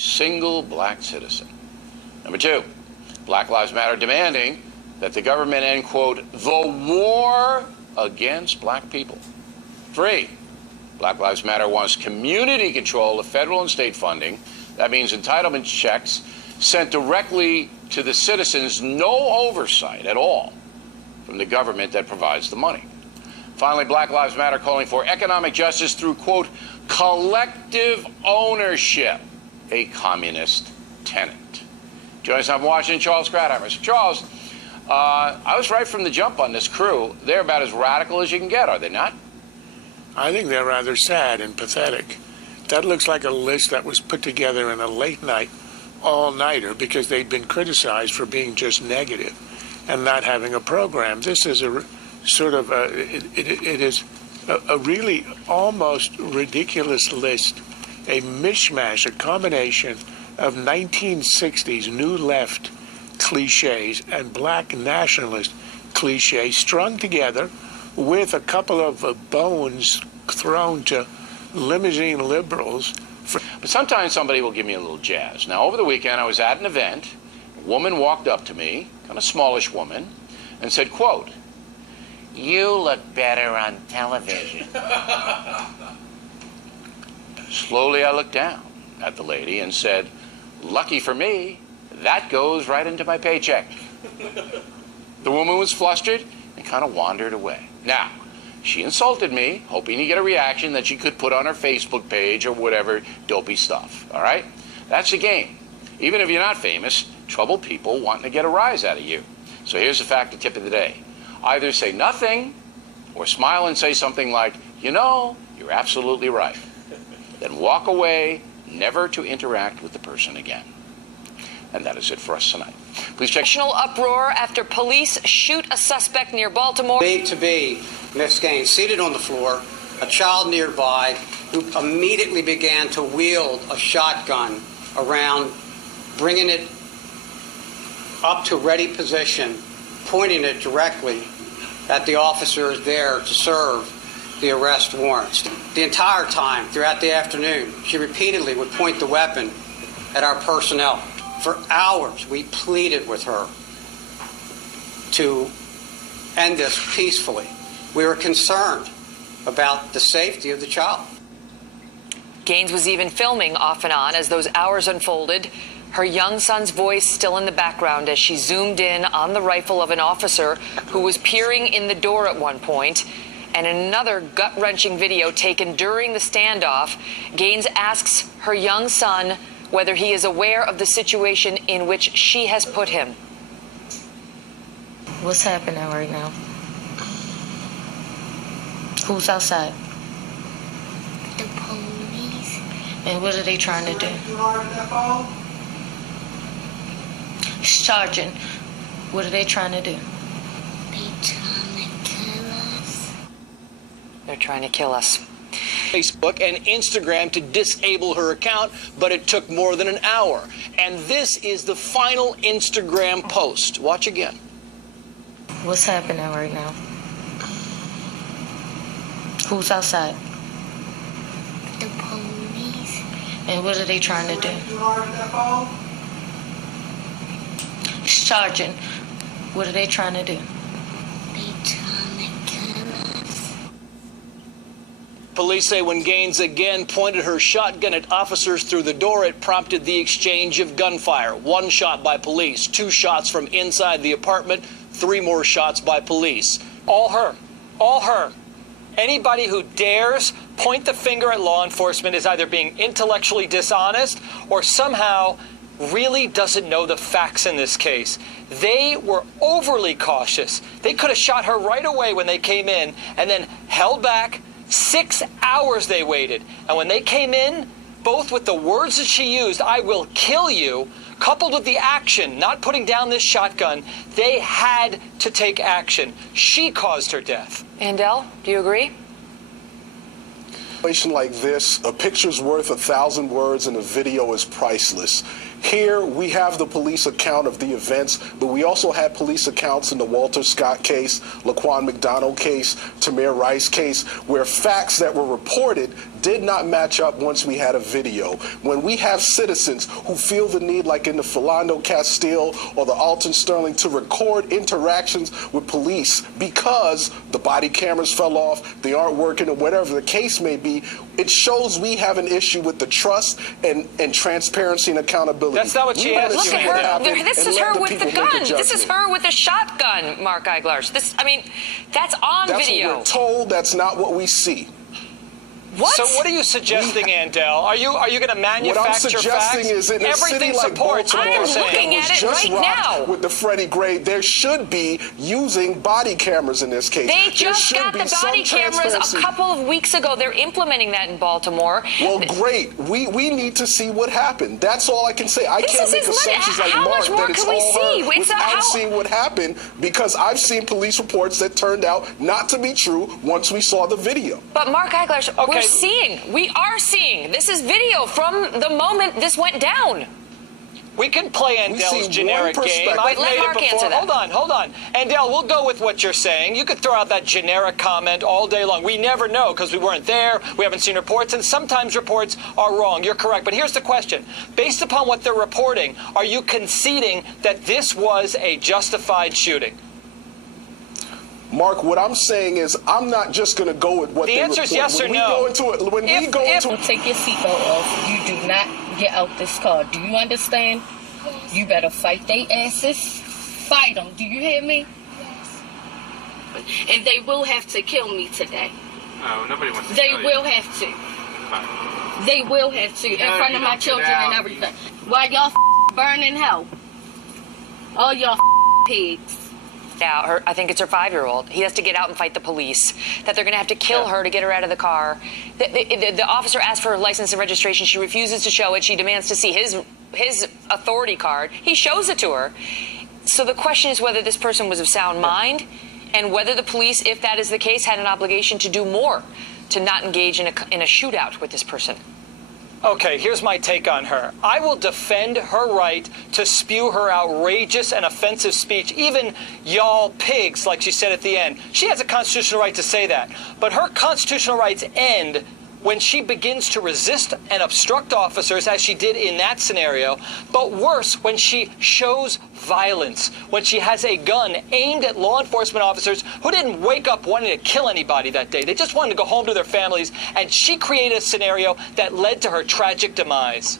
single black citizen. Number two, Black Lives Matter demanding that the government end, quote, the war against black people. 3, Black Lives Matter wants community control of federal and state funding. That means entitlement checks sent directly to the citizens, no oversight at all from the government that provides the money. Finally, Black Lives Matter calling for economic justice through, quote, collective ownership, a communist tenet. Joining us now from Washington, Charles Kratheimer. So, Charles, I was right from the jump on this crew. They're about as radical as you can get, are they not? I think they're rather sad and pathetic. That looks like a list that was put together in a late-night, all-nighter because they'd been criticized for being just negative and not having a program. This is a sort of it is a really almost ridiculous list, a mishmash, a combination of 1960s New Left cliches and black nationalist cliches strung together with a couple of bones thrown to limousine liberals. But sometimes somebody will give me a little jazz. Now, over the weekend, I was at an event. A woman walked up to me, kind of smallish woman, and said, quote, "You look better on television." Slowly, I looked down at the lady and said, "Lucky for me, that goes right into my paycheck." The woman was flustered and kind of wandered away. Now, she insulted me, hoping to get a reaction that she could put on her Facebook page or whatever dopey stuff, all right? That's the game. Even if you're not famous, troubled people want to get a rise out of you. So here's the fact, the tip of the day. Either say nothing or smile and say something like, "You know, you're absolutely right." Then walk away, never to interact with the person again. And that is it for us tonight. Please check. National uproar after police shoot a suspect near Baltimore. To be Miss Gaines seated on the floor, a child nearby who immediately began to wield a shotgun around, bringing it up to ready position, pointing it directly at the officers there to serve the arrest warrants. The entire time throughout the afternoon, she repeatedly would point the weapon at our personnel. For hours, we pleaded with her to end this peacefully. We were concerned about the safety of the child. Gaines was even filming off and on as those hours unfolded, her young son's voice still in the background as she zoomed in on the rifle of an officer who was peering in the door at one point. And in another gut-wrenching video taken during the standoff, Gaines asks her young son whether he is aware of the situation in which she has put him. What's happening right now? Who's outside? The police. And what are they trying to do? Sergeant, what are they trying to do? They trying to kill us. They're trying to kill us. Facebook and Instagram to disable her account, but it took more than an hour. And this is the final Instagram post. Watch again. What's happening right now? Who's outside? The police. And what are they trying to do? Sergeant, what are they trying to do? They trying to kill us. Police say when Gaines again pointed her shotgun at officers through the door, it prompted the exchange of gunfire. 1 shot by police, 2 shots from inside the apartment, 3 more shots by police. All her. All her. Anybody who dares point the finger at law enforcement is either being intellectually dishonest or somehow really doesn't know the facts in this case. They were overly cautious. They could have shot her right away when they came in and then held back. 6 hours they waited. And when they came in, both with the words that she used, "I will kill you," coupled with the action, not putting down this shotgun, they had to take action. She caused her death. Andel, do you agree? Situation like this, a picture's worth 1,000 words and a video is priceless. Here we have the police account of the events, but we also had police accounts in the Walter Scott case, Laquan McDonald case, Tamir Rice case, where facts that were reported did not match up once we had a video. When we have citizens who feel the need, like in the Philando Castile or the Alton Sterling, to record interactions with police because the body cameras fell off, they aren't working, or whatever the case may be, it shows we have an issue with the trust and transparency and accountability. That's not what she asked. Look at her. This is her with the gun. This is her with the shotgun, Mark Eiglarz. That's on video. That's what we're told. That's not what we see. What? So what are you suggesting, Andel? Are you going to manufacture facts? What I'm suggesting is in a city like Baltimore, I'm looking at it right now. With the Freddie Gray, there should be using body cameras in this case. They just got the body cameras a couple of weeks ago. They're implementing that in Baltimore. Well, great. We need to see what happened. That's all I can say. I can't make assumptions like Mark that it's all her without seeing what happened, because I've seen police reports that turned out not to be true once we saw the video. But Mark Eiglarz, we are seeing. This is video from the moment this went down. We can play Andel's generic game. Wait, let Mark answer that. Hold on. Andel, we'll go with what you're saying. You could throw out that generic comment all day long. We never know because we weren't there. We haven't seen reports, and sometimes reports are wrong. You're correct. But here's the question. Based upon what they're reporting, are you conceding that this was a justified shooting? Mark, what I'm saying is I'm not just going to go with what they report. The answer is yes or no. When we go into it, take your seatbelt off. You do not get out this car. Do you understand? Yes. You better fight they asses. Fight them. Do you hear me? Yes. And they will have to kill me today. No, nobody wants to They kill will you. have to. Fine. They will have to in front of my children and everything. While y'all burn in hell. All y'all pigs. Yeah, I think it's her 5-year-old. He has to get out and fight the police. That they're going to have to kill her to get her out of the car. The officer asked for her license and registration. She refuses to show it. She demands to see his authority card. He shows it to her. So the question is whether this person was of sound mind, and whether the police, if that is the case, had an obligation to do more to not engage in a shootout with this person. Okay, here's my take on her. I will defend her right to spew her outrageous and offensive speech, even y'all pigs, like she said at the end. She has a constitutional right to say that. But her constitutional rights end when she begins to resist and obstruct officers, as she did in that scenario, but worse, when she shows violence, when she has a gun aimed at law enforcement officers who didn't wake up wanting to kill anybody that day. They just wanted to go home to their families, and she created a scenario that led to her tragic demise.